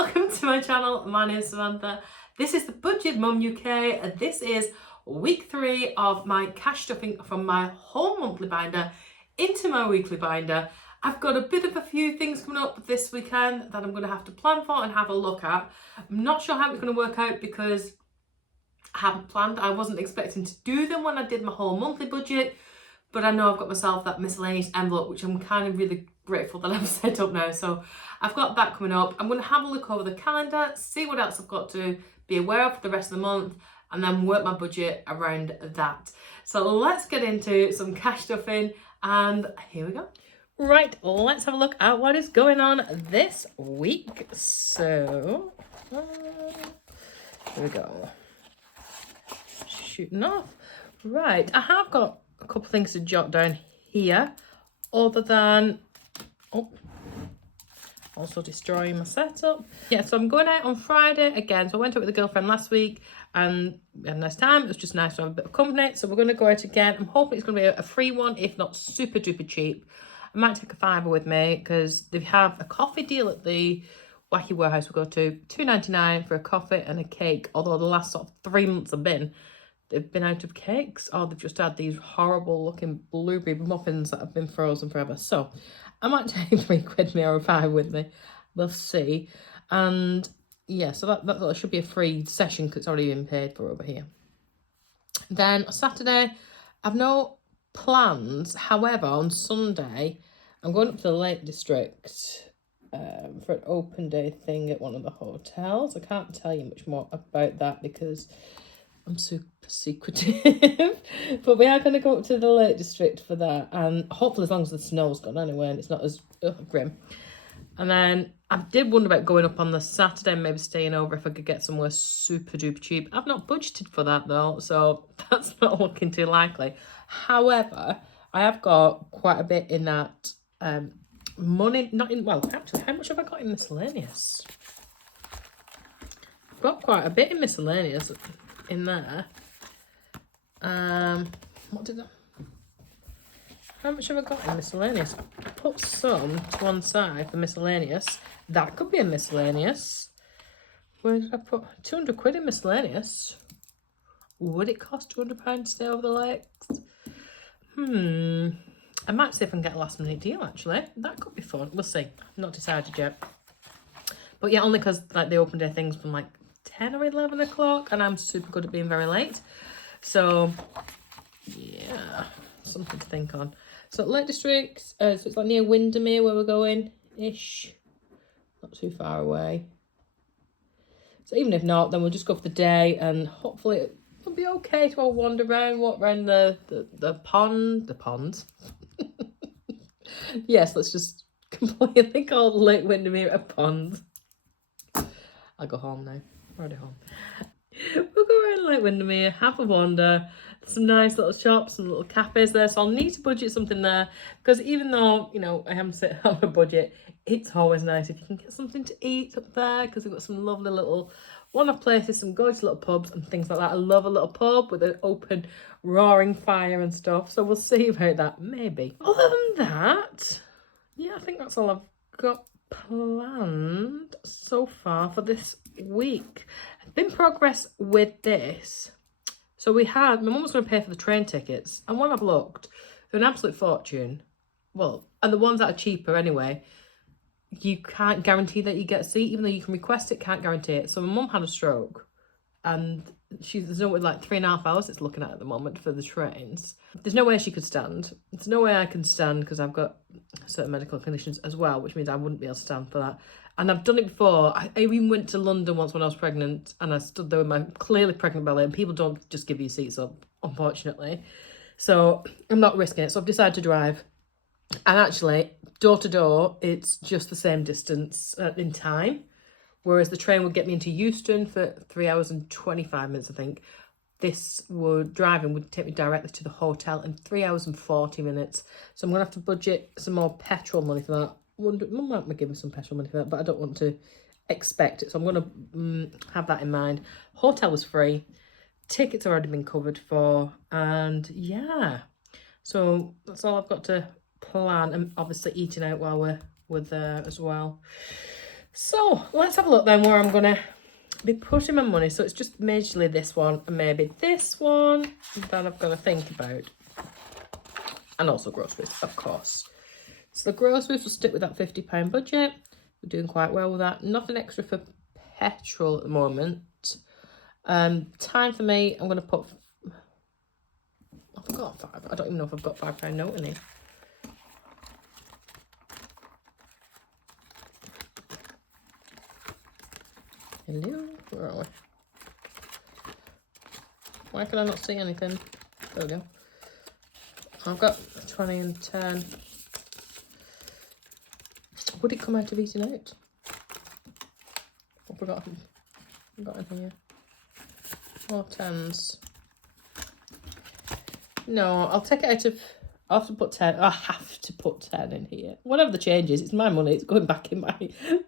welcome to my channel. My name is Samantha. This is the Budget Mum UK. This is week 3 of my cash stuffing from my whole monthly binder into my weekly binder. I've got a bit of a few things coming up this weekend that I'm going to have to plan for and have a look at. I'm not sure how it's going to work out because I haven't planned. I wasn't expecting to do them when I did my whole monthly budget, but I know I've got myself that miscellaneous envelope, which I'm kind of really grateful that I've set up now. So I've got that coming up. I'm going to have a look over the calendar, see what else I've got to be aware of for the rest of the month, and then work my budget around that. So let's get into some cash stuffing, and here we go. Right, let's have a look at what is going on this week. So, here we go. Shooting off. Right, I have got a couple of things to jot down here, other than, also destroying my setup. Yeah, so I'm going out on Friday again. So I went out with a girlfriend last week and we had a nice time. It was just nice to have a bit of company. So we're going to go out again. I'm hoping it's going to be a free one, if not super duper cheap. I might take a £5 with me because they have a coffee deal at the wacky warehouse we go to. £2.99 for a coffee and a cake. Although the last sort of 3 months they've been out of cakes, or they've just had these horrible looking blueberry muffins that have been frozen forever. So I might take £3 with me or a £5 with me. We'll see. And yeah, so that should be a free session because it's already been paid for over here. Then Saturday, I've no plans. However, on Sunday, I'm going up to the Lake District for an open day thing at one of the hotels. I can't tell you much more about that because I'm super secretive. But we are going to go up to the Lake District for that, and hopefully as long as the snow's gone anyway and it's not as grim. And then I did wonder about going up on the Saturday and maybe staying over if I could get somewhere super duper cheap. I've not budgeted for that though, so that's not looking too likely. However, I have got quite a bit in that money, not in, well, actually, how much have I got in miscellaneous? I've got quite a bit in miscellaneous in there. What did I, how much have I got in miscellaneous? I put some to one side for miscellaneous. That could be a miscellaneous. Where did I put? 200 quid in miscellaneous. Would it cost £200 to stay over the lakes? I might see if I can get a last minute deal actually. That could be fun. We'll see. I've not decided yet. But yeah, only because like the open day things from like 10 or 11 o'clock and I'm super good at being very late. So yeah, something to think on. So Lake District, so it's like near Windermere where we're going-ish. Not too far away. So even if not, then we'll just go for the day and hopefully it'll be okay to all wander around, walk around the ponds. Yes, let's just completely call Lake Windermere a pond. I'll go home now. I'm already home. We'll go around Lake Windermere, have a wander. Some nice little shops, some little cafes there. So I'll need to budget something there because even though, you know, I am sitting on a budget, it's always nice if you can get something to eat up there because we've got some lovely little one-off places, some gorgeous little pubs and things like that. I love a little pub with an open, roaring fire and stuff. So we'll see about that, maybe. Other than that, yeah, I think that's all I've got planned so far for this week. I've been progress with this. So my mum was going to pay for the train tickets, and when I've looked, they're an absolute fortune. Well, and the ones that are cheaper anyway, you can't guarantee that you get a seat, even though you can request it, can't guarantee it. So my mum had a stroke, and there's no way, like 3.5 hours it's looking at the moment for the trains. There's no way she could stand. There's no way I can stand because I've got certain medical conditions as well, which means I wouldn't be able to stand for that. And I've done it before. I even went to London once when I was pregnant and I stood there with my clearly pregnant belly, and people don't just give you seats up, unfortunately. So I'm not risking it. So I've decided to drive. And actually, door to door, it's just the same distance in time. Whereas the train would get me into Euston for 3 hours and 25 minutes, I think. Driving would take me directly to the hotel in 3 hours and 40 minutes. So I'm going to have to budget some more petrol money for that. Mum might give me some petrol money for that, but I don't want to expect it. So I'm going to have that in mind. Hotel was free. Tickets have already been covered for. And yeah, so that's all I've got to plan. And obviously eating out while we're there as well. So let's have a look then where I'm gonna be putting my money. So it's just majorly this one and maybe this one that I've got to think about. And also groceries, of course. So the groceries will stick with that £50 budget. We're doing quite well with that. Nothing extra for petrol at the moment. Time for me, I'm gonna put, I forgot five. I don't even know if I've got £5 note in here. Hello, where are we? Why can I not see anything? There we go. I've got 20 and 10. Would it come out of eating out? I've forgotten. I've got anything here. More 10s. No, I'll take it out of, I have to put 10. I have to put 10 in here. Whatever the change is, it's my money. It's going back in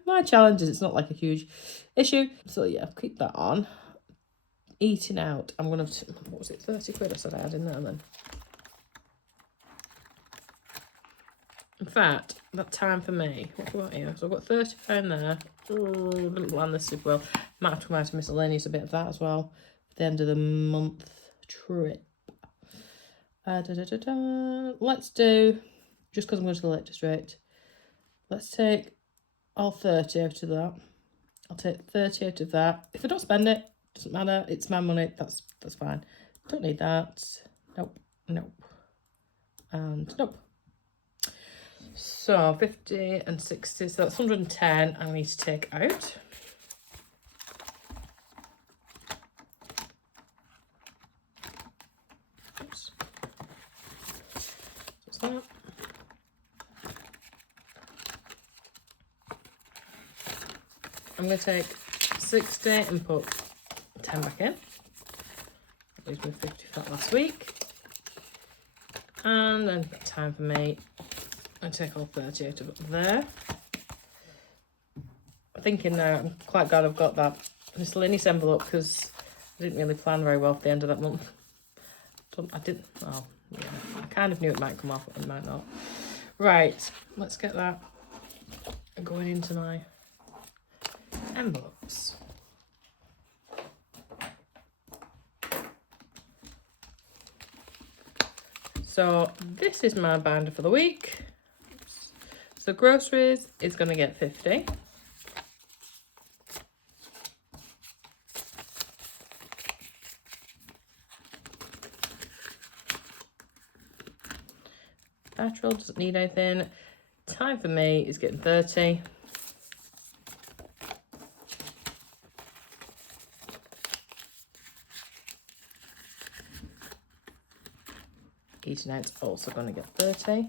my challenges. It's not like a huge issue. So yeah, keep that on. Eating out. I'm going to, what was it, 30 quid I said I had in there then. In fact, that time for me. What have I got here? So I've got £30 there. Oh, didn't land this super well. Might have to come out of miscellaneous a bit of that as well. At the end of the month trip. Let's do, just because I'm going to the Lake District, let's take all 30 out of that. I'll take 30 out of that. If I don't spend it, doesn't matter. It's my money. That's fine. Don't need that. Nope. Nope. And nope. So 50 and 60, so that's 110 I need to take out. Oops. What's that? I'm going to take 60 and put 10 back in. That leaves me 50 for that last week. And then time for me. I take all 30 out of there. I'm thinking now, I'm quite glad I've got that miscellaneous envelope because I didn't really plan very well for the end of that month. I didn't, oh yeah, I kind of knew it might come off, but it might not. Right, let's get that going into my envelopes. So this is my binder for the week. So groceries is going to get 50. Petrol doesn't need anything. Time for me is getting 30. Eating out's also going to get 30.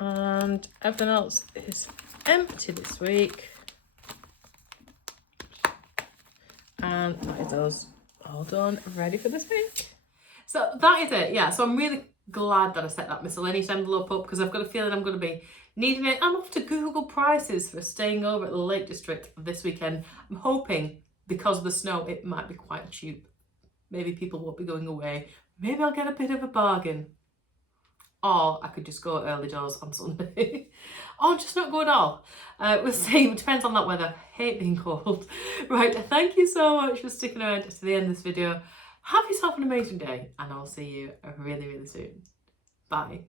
And everything else is empty this week. And that is us all done, ready for this week. So that is it, yeah. So I'm really glad that I set that miscellaneous envelope up because I've got a feeling I'm going to be needing it. I'm off to Google prices for staying over at the Lake District this weekend. I'm hoping because of the snow it might be quite cheap. Maybe people won't be going away. Maybe I'll get a bit of a bargain. Or I could just go early doors on Sunday. Or just not go at all. We'll see. It depends on that weather. Hate being cold. Right, thank you so much for sticking around to the end of this video. Have yourself an amazing day and I'll see you really, really soon. Bye.